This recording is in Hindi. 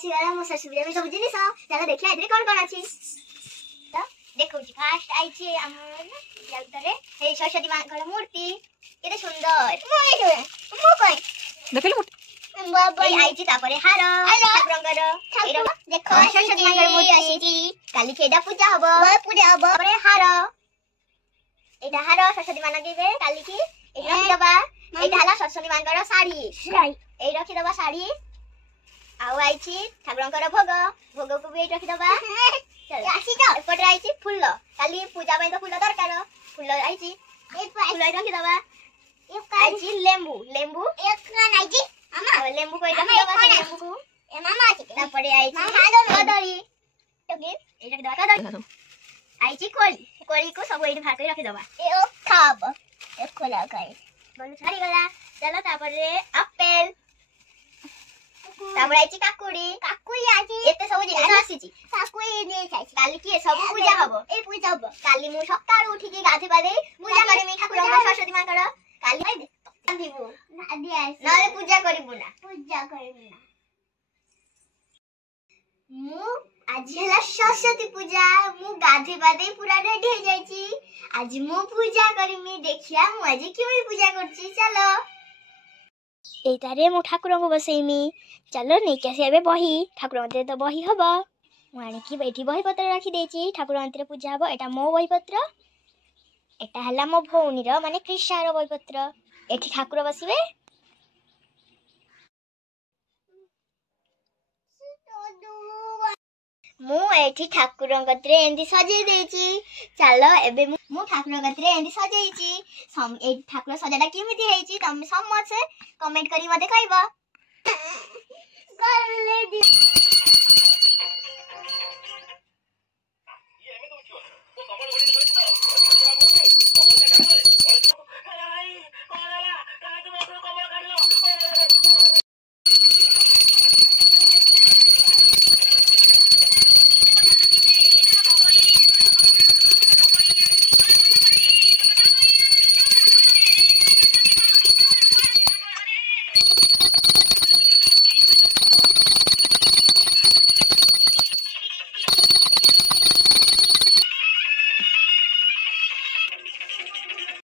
आसीगला मो ससुरिया में सब जिनिस चलो देखिया इधर कौन कौन अछि तो देखौ छी फास्ट आइछि हमर या उतरे हे सरस्वती मां मूर्ति केते सुंदर मो कोइ देखले मूर्ति बाबा आइछि तापरे हार ठाकुरंगर एरो देखो सरस्वती मां मूर्ति आइछि काली केडा पूजा हबो तापरे हार एटा हार सरस्वती मां लगिबे काली की एटा दबा एटा हला सरस्वती मां साड़ी ए रखि दबा साड़ी आउ आइछि ठाकुरंकर भोग भोग को भी रखि दबा चल आसी तो एपट आइछि फूल काली पूजा पय तो फूल दरकार फूल आइछि फूल रखि दबा आइछि लेंबू लेंबू एक खान आइछि मामा लेंबू को रखि दबा लेंबू को ए मामा आछि तापरे आइछि कदली टगे ए रखि दबा कदली आइछि कोली कोली को सब एठी भाग रखि दबा ए ओ खाब एक खोला खाइ बोल छाड़ी गला चलो तापरे एप्पल तापर आइछि काकुड़ी आछि एते सब जिनिस आसीछि काकुड़ी नै आइछि काली की सब पूजा हबो ए पूजा हबो काली मु सकाळ उठी के गाधे बादे पूजा करमी ठाकुर सरस्वती मां कर काली आइ दिबो आदि आइछि नाले पूजा करिबु ना मु आज हला सरस्वती पूजा मु गाधे बादे पूरा रेडी हो जाइछि आज मु पूजा करमी देखिया मु आज केमि पूजा करछि चलो एटारे मु ठाकुर को बसैमी चलो नहीं कैसे एबे बही ठाकुर मंदिर तो बही हबो मु आनी की बैठी बही पत्र रखी देछि ठाकुर मंदिर पूजा हबो एटा मो बही पत्र एटा हला मो भौनी रो माने कृष्णा रो बही पत्र एठी ठाकुर बसिबे मु एठी ठाकुर गत्रे एंदी सजे देछि चलो एबे मु ठाकुर गत्रे एंदी सजेछि ए ठाकुर सजाडा केमिति हेछि तमे समझ कमेंट करी मते कहबो।